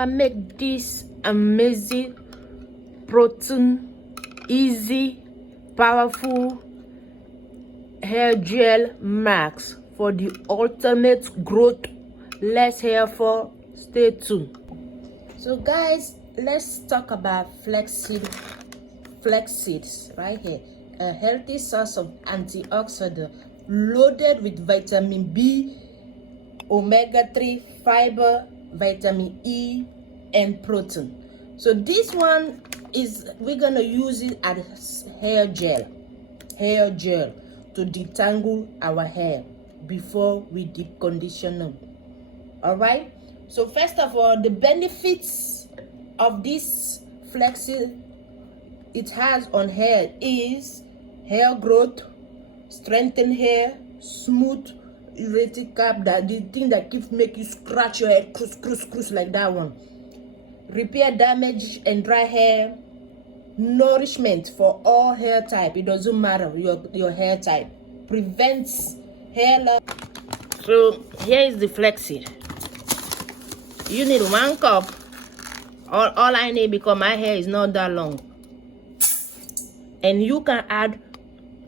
I make this amazing protein, easy, powerful hair gel mask for the ultimate growth, less hair fall. Stay tuned. So guys, let's talk about flaxseed. Flaxseeds right here, a healthy source of antioxidant loaded with vitamin B, omega-3, fiber, vitamin E, and protein. So this one is, we're gonna use it as hair gel to detangle our hair before we deep condition them. All right, so first of all, the benefits of this flaxseed it has on hair is hair growth, strengthen hair, smooth erratic cap, that the thing that keeps make you scratch your head, cruise like that one, repair damage and dry hair, nourishment for all hair type, it doesn't matter your hair type, prevents hair loss. So here is the flaxseed. You need 1 cup. All I need, because my hair is not that long, and you can add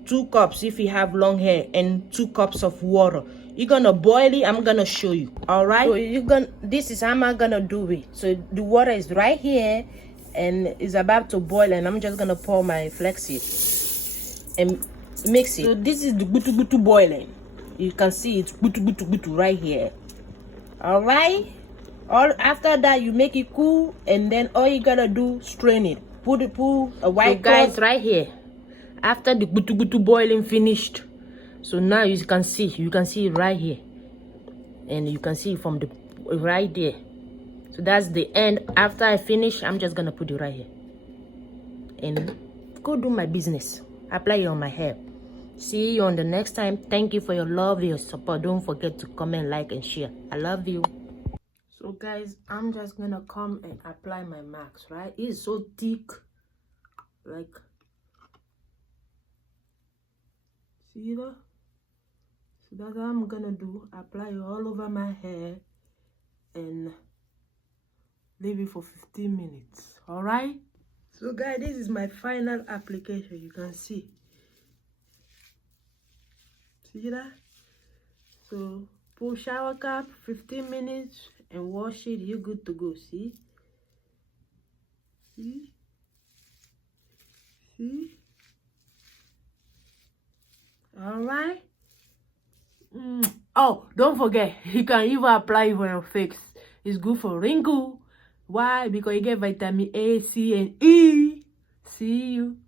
2 cups if you have long hair, and 2 cups of water. You're gonna boil it. I'm gonna show you. All right, so this is how I'm gonna do it. So the water is right here and it's about to boil, and I'm just gonna pour my flaxseed and mix it. So this is the gutu boiling. You can see it's gutu right here. All right, after that you make it cool, and then all you gotta do, strain it, put a white cloth right here after the gutu boiling finished. So now you can see it right here, and you can see from the right there. So that's the end. After I finish, I'm just gonna put it right here and go do my business, apply it on my hair. See you on the next time. Thank you for your love, your support. Don't forget to comment, like, and share. I love you. So guys, I'm just gonna come and apply my mask, right? It's so thick, like, see that? So that's what I'm gonna do. Apply it all over my hair and leave it for 15 minutes. All right, so guys, this is my final application. You can see that? So pull shower cap, 15 minutes, and wash it. You're good to go. See all right. Oh, don't forget, you can even apply it for your face. It's good for wrinkle. Why? Because you get vitamin A, C, and E. See you.